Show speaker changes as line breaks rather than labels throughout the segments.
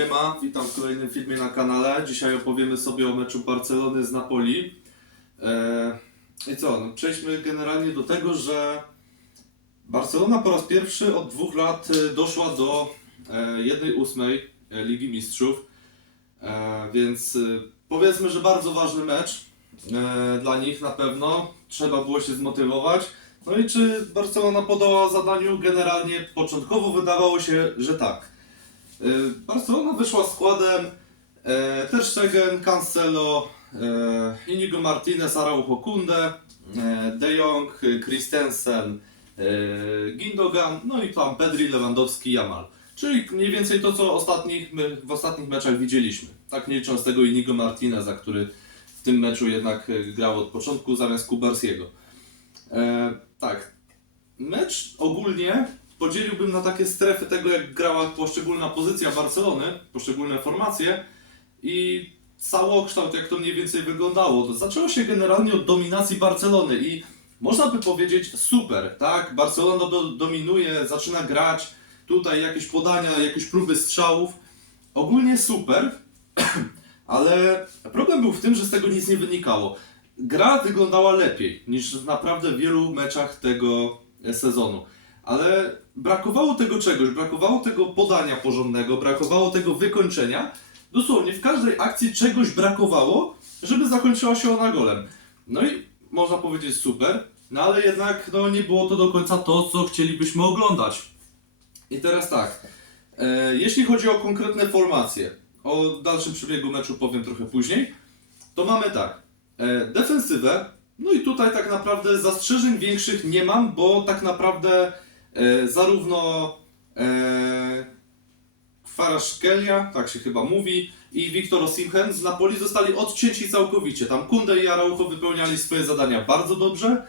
Siema, witam w kolejnym filmie na kanale. Dzisiaj opowiemy sobie o meczu Barcelony z Napoli. Eee, I co, no, przejdźmy generalnie do tego, że Barcelona po raz pierwszy od dwóch lat e, doszła do e, jednej ósmej e, Ligi Mistrzów. E, więc e, powiedzmy, że bardzo ważny mecz e, dla nich na pewno. Trzeba było się zmotywować. No i czy Barcelona podoła zadaniu? Generalnie początkowo wydawało się, że tak. Y, Barcelona wyszła składem e, Ter Stegen, Cancelo, e, Inigo Martinez, Araujo Kunde, De Jong, Christensen, Gindogan, no i tam Pedri, Lewandowski, Jamal. Czyli mniej więcej to, co ostatnich, w ostatnich meczach widzieliśmy. Tak nie licząc tego Inigo Martineza, który w tym meczu jednak grał od początku zamiast Kubarskiego. E, tak, mecz ogólnie podzieliłbym na takie strefy tego, jak grała poszczególna pozycja Barcelony, poszczególne formacje i całokształt, jak to mniej więcej wyglądało. To zaczęło się generalnie od dominacji Barcelony i można by powiedzieć super, tak? Barcelona do, dominuje, zaczyna grać, tutaj jakieś podania, jakieś próby strzałów. Ogólnie super, ale problem był w tym, że z tego nic nie wynikało. Gra wyglądała lepiej niż w naprawdę wielu meczach tego sezonu ale brakowało tego czegoś, brakowało tego podania porządnego, brakowało tego wykończenia. Dosłownie w każdej akcji czegoś brakowało, żeby zakończyła się ona golem. No i można powiedzieć super, no ale jednak no, nie było to do końca to, co chcielibyśmy oglądać. I teraz tak, e, jeśli chodzi o konkretne formacje, o dalszym przebiegu meczu powiem trochę później, to mamy tak, e, defensywę, no i tutaj tak naprawdę zastrzeżeń większych nie mam, bo tak naprawdę zarówno e, Kwaraszkelia, tak się chyba mówi, i Wiktor Osimhen z Napoli zostali odcięci całkowicie. Tam Kunde i Araujo wypełniali swoje zadania bardzo dobrze.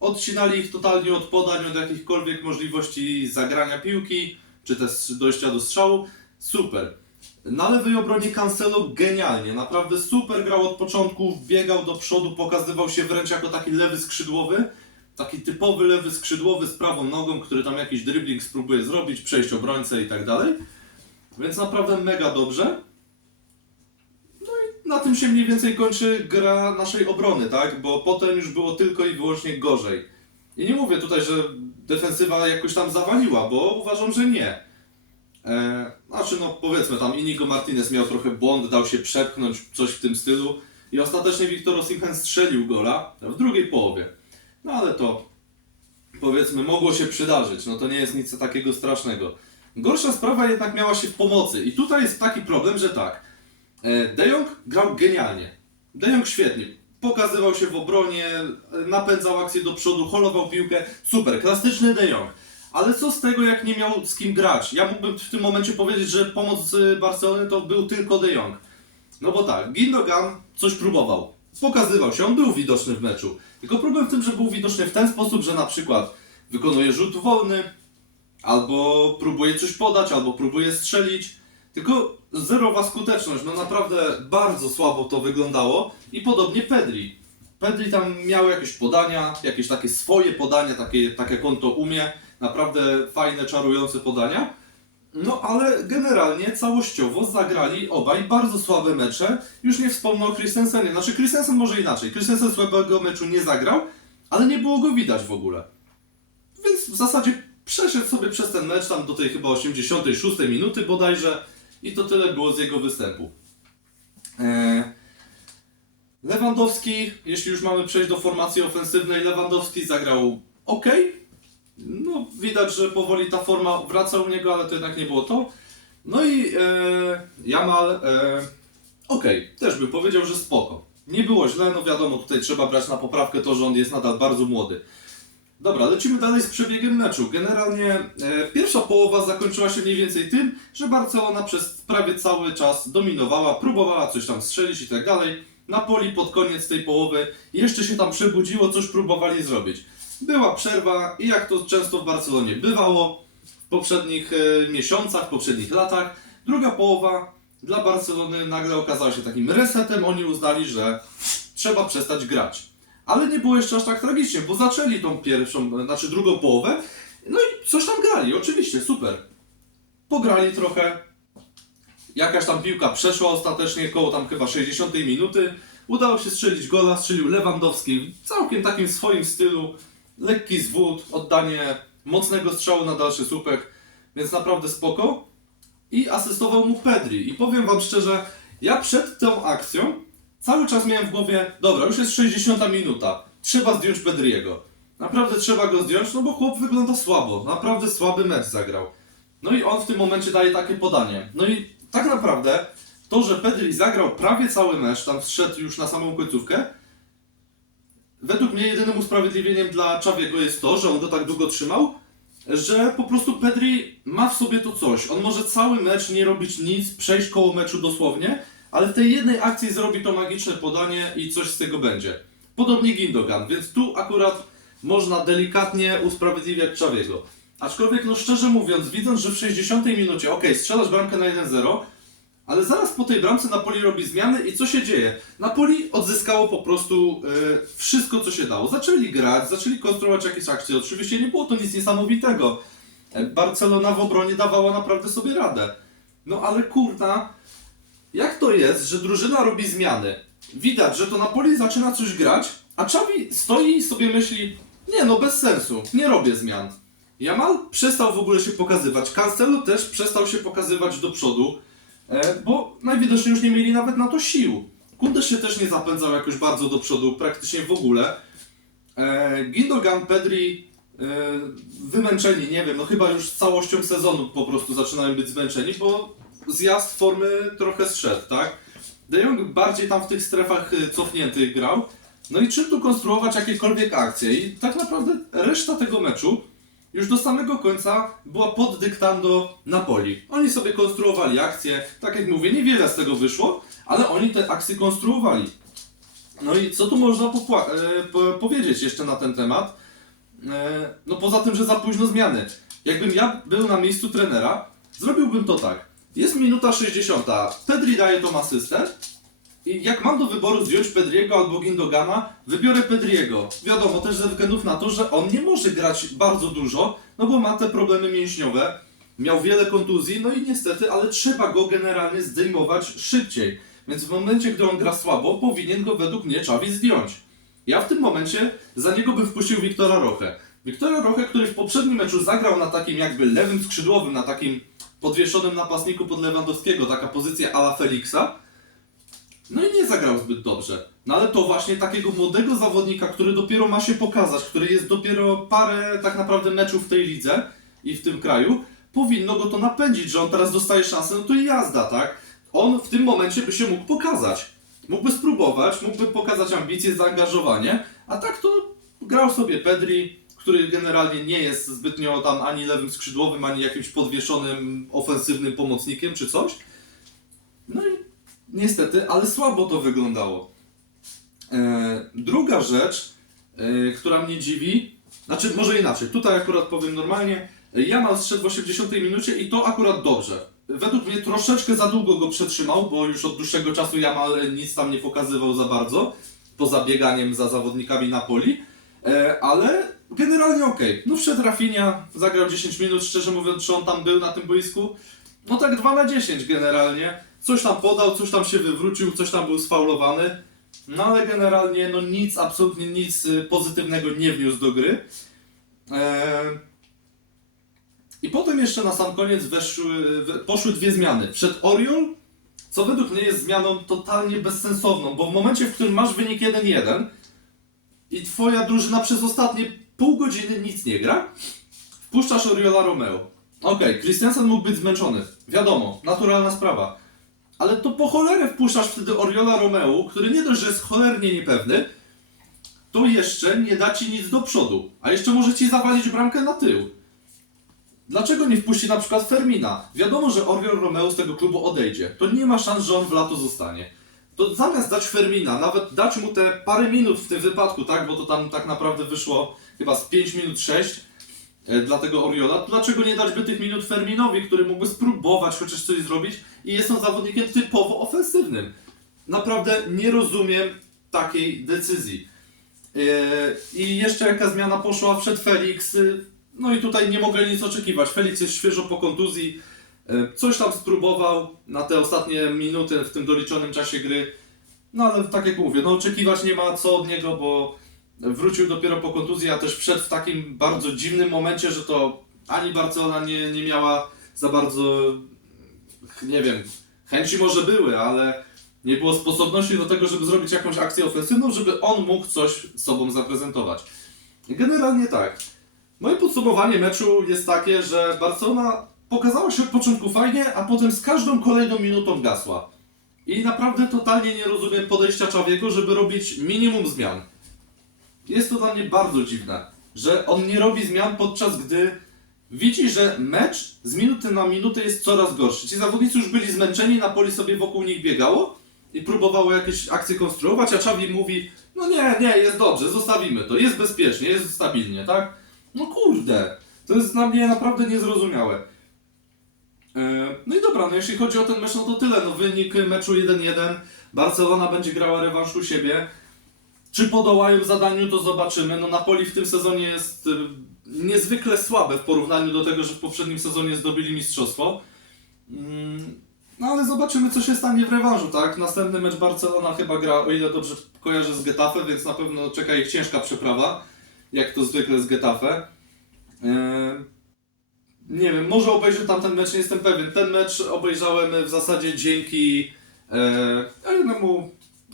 Odcinali ich totalnie od podań, od jakichkolwiek możliwości zagrania piłki, czy też dojścia do strzału. Super. Na lewej obronie Cancelo genialnie, naprawdę super grał od początku, biegał do przodu, pokazywał się wręcz jako taki lewy skrzydłowy, taki typowy lewy skrzydłowy z prawą nogą, który tam jakiś dribbling spróbuje zrobić, przejść obrońcę i tak dalej. Więc naprawdę mega dobrze. No i na tym się mniej więcej kończy gra naszej obrony, tak? Bo potem już było tylko i wyłącznie gorzej. I nie mówię tutaj, że defensywa jakoś tam zawaliła, bo uważam, że nie. E, znaczy, no powiedzmy, tam Inigo Martinez miał trochę błąd, dał się przepchnąć, coś w tym stylu. I ostatecznie Wiktor Osimhen strzelił gola w drugiej połowie. No ale to powiedzmy mogło się przydarzyć, no to nie jest nic takiego strasznego. Gorsza sprawa jednak miała się w pomocy i tutaj jest taki problem, że tak, e, De Jong grał genialnie. De Jong świetnie. Pokazywał się w obronie, e, napędzał akcję do przodu, holował piłkę. Super, klasyczny De Jong. Ale co z tego, jak nie miał z kim grać? Ja mógłbym w tym momencie powiedzieć, że pomoc Barcelony to był tylko De Jong. No bo tak, Gindogan coś próbował. Pokazywał się, on był widoczny w meczu. Tylko problem w tym, że był widoczny w ten sposób, że na przykład wykonuje rzut wolny, albo próbuje coś podać, albo próbuje strzelić. Tylko zerowa skuteczność. No naprawdę bardzo słabo to wyglądało. I podobnie Pedri. Pedri tam miał jakieś podania, jakieś takie swoje podania, takie, tak jak on to umie. Naprawdę fajne, czarujące podania. No ale generalnie całościowo zagrali obaj bardzo słabe mecze. Już nie wspomnę o Christensenie. Znaczy Christensen może inaczej. Christensen słabego meczu nie zagrał, ale nie było go widać w ogóle. Więc w zasadzie przeszedł sobie przez ten mecz tam do tej chyba 86 minuty bodajże i to tyle było z jego występu. Eee, Lewandowski, jeśli już mamy przejść do formacji ofensywnej, Lewandowski zagrał ok. No, widać, że powoli ta forma wraca u niego, ale to jednak nie było to. No i e, Jamal, e, ok, też bym powiedział, że spoko. Nie było źle, no wiadomo, tutaj trzeba brać na poprawkę to, że on jest nadal bardzo młody. Dobra, lecimy dalej z przebiegiem meczu. Generalnie e, pierwsza połowa zakończyła się mniej więcej tym, że Barcelona przez prawie cały czas dominowała, próbowała coś tam strzelić i tak dalej. Napoli pod koniec tej połowy jeszcze się tam przebudziło, coś próbowali zrobić. Była przerwa i jak to często w Barcelonie bywało w poprzednich e, miesiącach, w poprzednich latach, druga połowa dla Barcelony nagle okazała się takim resetem. Oni uznali, że trzeba przestać grać. Ale nie było jeszcze aż tak tragicznie, bo zaczęli tą pierwszą, znaczy drugą połowę, no i coś tam grali, oczywiście, super. Pograli trochę, Jakaś tam piłka przeszła ostatecznie koło tam chyba 60 minuty. Udało się strzelić gola, strzelił Lewandowski w całkiem takim swoim stylu. Lekki zwód, oddanie mocnego strzału na dalszy słupek, więc naprawdę spoko. I asystował mu Pedri. I powiem wam szczerze, ja przed tą akcją cały czas miałem w głowie, dobra, już jest 60 minuta, trzeba zdjąć Pedriego. Naprawdę trzeba go zdjąć, no bo chłop wygląda słabo, naprawdę słaby mecz zagrał. No i on w tym momencie daje takie podanie. No i tak naprawdę to, że Pedri zagrał prawie cały mecz, tam wszedł już na samą końcówkę, według mnie jedynym usprawiedliwieniem dla Czawiego jest to, że on go tak długo trzymał, że po prostu Pedri ma w sobie to coś. On może cały mecz nie robić nic, przejść koło meczu dosłownie, ale w tej jednej akcji zrobi to magiczne podanie i coś z tego będzie. Podobnie Gindogan, więc tu akurat można delikatnie usprawiedliwiać Czawiego. Aczkolwiek, no szczerze mówiąc, widząc, że w 60 minucie, okej, strzelasz bramkę na 1-0, ale zaraz po tej bramce Napoli robi zmiany i co się dzieje? Napoli odzyskało po prostu e, wszystko, co się dało. Zaczęli grać, zaczęli konstruować jakieś akcje. Oczywiście nie było to nic niesamowitego. E, Barcelona w obronie dawała naprawdę sobie radę. No ale kurna, jak to jest, że drużyna robi zmiany? Widać, że to Napoli zaczyna coś grać, a Xavi stoi i sobie myśli, nie no bez sensu, nie robię zmian. Jamal przestał w ogóle się pokazywać, Cancelo też przestał się pokazywać do przodu, bo najwidoczniej już nie mieli nawet na to sił. Kundes się też nie zapędzał jakoś bardzo do przodu, praktycznie w ogóle. E, Gindogan, Pedri e, wymęczeni, nie wiem, no chyba już całością sezonu po prostu zaczynają być zmęczeni, bo zjazd formy trochę zszedł, tak? De Jong bardziej tam w tych strefach cofniętych grał. No i czym tu konstruować jakiekolwiek akcje? I tak naprawdę reszta tego meczu już do samego końca była pod dyktando Napoli. Oni sobie konstruowali akcje, tak jak mówię, niewiele z tego wyszło, ale oni te akcje konstruowali. No i co tu można e, po- powiedzieć jeszcze na ten temat? E, no poza tym, że za późno zmiany. Jakbym ja był na miejscu trenera, zrobiłbym to tak. Jest minuta 60. Pedri daje tą asystę. Jak mam do wyboru zdjąć Pedriego albo Gindogana, wybiorę Pedriego. Wiadomo też ze względów na to, że on nie może grać bardzo dużo, no bo ma te problemy mięśniowe. Miał wiele kontuzji, no i niestety, ale trzeba go generalnie zdejmować szybciej. Więc w momencie, gdy on gra słabo, powinien go według mnie Czawi zdjąć. Ja w tym momencie za niego bym wpuścił Wiktora Rochę. Wiktora Rochę, który w poprzednim meczu zagrał na takim jakby lewym skrzydłowym, na takim podwieszonym napastniku pod Lewandowskiego, taka pozycja ala Felixa. No i nie zagrał zbyt dobrze. No ale to właśnie takiego młodego zawodnika, który dopiero ma się pokazać, który jest dopiero parę tak naprawdę meczów w tej lidze i w tym kraju, powinno go to napędzić, że on teraz dostaje szansę, no to i jazda, tak? On w tym momencie by się mógł pokazać. Mógłby spróbować, mógłby pokazać ambicje, zaangażowanie, a tak to grał sobie Pedri, który generalnie nie jest zbytnio tam ani lewym skrzydłowym, ani jakimś podwieszonym ofensywnym pomocnikiem czy coś. No i niestety, ale słabo to wyglądało. E, druga rzecz, e, która mnie dziwi, znaczy może inaczej, tutaj akurat powiem normalnie, Jamal zszedł w 80 minucie i to akurat dobrze. Według mnie troszeczkę za długo go przetrzymał, bo już od dłuższego czasu Jamal nic tam nie pokazywał za bardzo, poza bieganiem za zawodnikami Napoli, e, ale generalnie okej. No wszedł Rafinha, zagrał 10 minut, szczerze mówiąc, czy on tam był na tym boisku? No tak 2 na 10 generalnie. Coś tam podał, coś tam się wywrócił, coś tam był sfaulowany. No ale generalnie no nic, absolutnie nic y, pozytywnego nie wniósł do gry. Eee... I potem jeszcze na sam koniec weszły, we- poszły dwie zmiany. Przed Oriol, co według mnie jest zmianą totalnie bezsensowną, bo w momencie, w którym masz wynik 1-1 i twoja drużyna przez ostatnie pół godziny nic nie gra, wpuszczasz Oriola Romeo. Okej, Christensen mógł być zmęczony. Wiadomo, naturalna sprawa. Ale to po cholerę wpuszczasz wtedy Oriola Romeo, który nie dość, że jest cholernie niepewny, to jeszcze nie da ci nic do przodu. A jeszcze może ci zawalić bramkę na tył. Dlaczego nie wpuści na przykład Fermina? Wiadomo, że Oriol Romeo z tego klubu odejdzie. To nie ma szans, że on w lato zostanie. To zamiast dać Fermina, nawet dać mu te parę minut w tym wypadku, tak? Bo to tam tak naprawdę wyszło chyba z 5 minut 6 e, dla tego Oriola, to dlaczego nie dać by tych minut Ferminowi, który mógłby spróbować chociaż coś zrobić i jest on zawodnikiem typowo ofensywnym. Naprawdę nie rozumiem takiej decyzji. E, I jeszcze jaka zmiana poszła, wszedł Felix. y, No i tutaj nie mogę nic oczekiwać. Felix jest świeżo po kontuzji. E, Coś tam spróbował na te ostatnie minuty w tym doliczonym czasie gry. No ale tak jak mówię, no oczekiwać nie ma co od niego, bo wrócił dopiero po kontuzji, a też wszedł w takim bardzo dziwnym momencie, że to ani Barcelona nie, nie miała za bardzo, nie wiem, chęci może były, ale nie było sposobności do tego, żeby zrobić jakąś akcję ofensywną, żeby on mógł coś sobą zaprezentować. Generalnie tak. Moje podsumowanie meczu jest takie, że Barcelona pokazała się od początku fajnie, a potem z każdą kolejną minutą gasła. I naprawdę totalnie nie rozumiem podejścia Czawiego, żeby robić minimum zmian. Jest to dla mnie bardzo dziwne, że on nie robi zmian podczas gdy widzi, że mecz z minuty na minutę jest coraz gorszy. Ci zawodnicy już byli zmęczeni, Napoli sobie wokół nich biegało i próbowało jakieś akcje konstruować, a Czawi mówi, no nie, nie, jest dobrze, zostawimy to, jest bezpiecznie, jest stabilnie, tak? No kurde, to jest dla mnie naprawdę niezrozumiałe. E, No i dobra, no jeśli chodzi o ten mecz, no to tyle. No wynik meczu 1-1. Barcelona będzie grała rewanż u siebie. Czy podołają zadaniu, to zobaczymy. No Napoli w tym sezonie jest y, niezwykle słabe w porównaniu do tego, że w poprzednim sezonie zdobyli mistrzostwo. Mm, No ale zobaczymy, co się stanie w rewanżu, tak? Następny mecz Barcelona chyba gra, o ile dobrze kojarzę, z Getafe, więc na pewno czeka ich ciężka przeprawa, jak to zwykle z Getafe. Eee, nie wiem, może obejrzę tamten mecz, nie jestem pewien. Ten mecz obejrzałem w zasadzie dzięki e, jednemu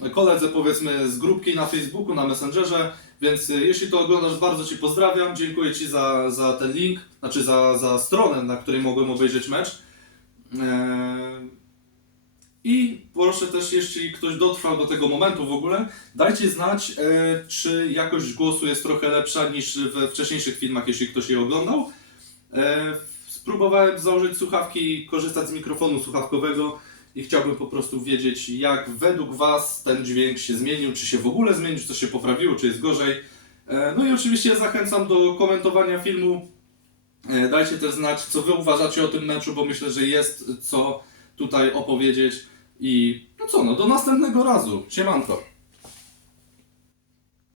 koledze, powiedzmy, z grupki na Facebooku, na Messengerze, więc e, jeśli to oglądasz, bardzo Ci pozdrawiam. Dziękuję Ci za, za ten link, znaczy za, za stronę, na której mogłem obejrzeć mecz. E, I proszę też, jeśli ktoś dotrwał do tego momentu w ogóle, dajcie znać, e, czy jakość głosu jest trochę lepsza niż we wcześniejszych filmach, jeśli ktoś je oglądał. E, spróbowałem założyć słuchawki i korzystać z mikrofonu słuchawkowego i chciałbym po prostu wiedzieć, jak według Was ten dźwięk się zmienił, czy się w ogóle zmienił, czy coś się poprawiło, czy jest gorzej. E, no i oczywiście zachęcam do komentowania filmu. E, dajcie też znać, co Wy uważacie o tym meczu, bo myślę, że jest co tutaj opowiedzieć. I no co, no do następnego razu. Siemanko.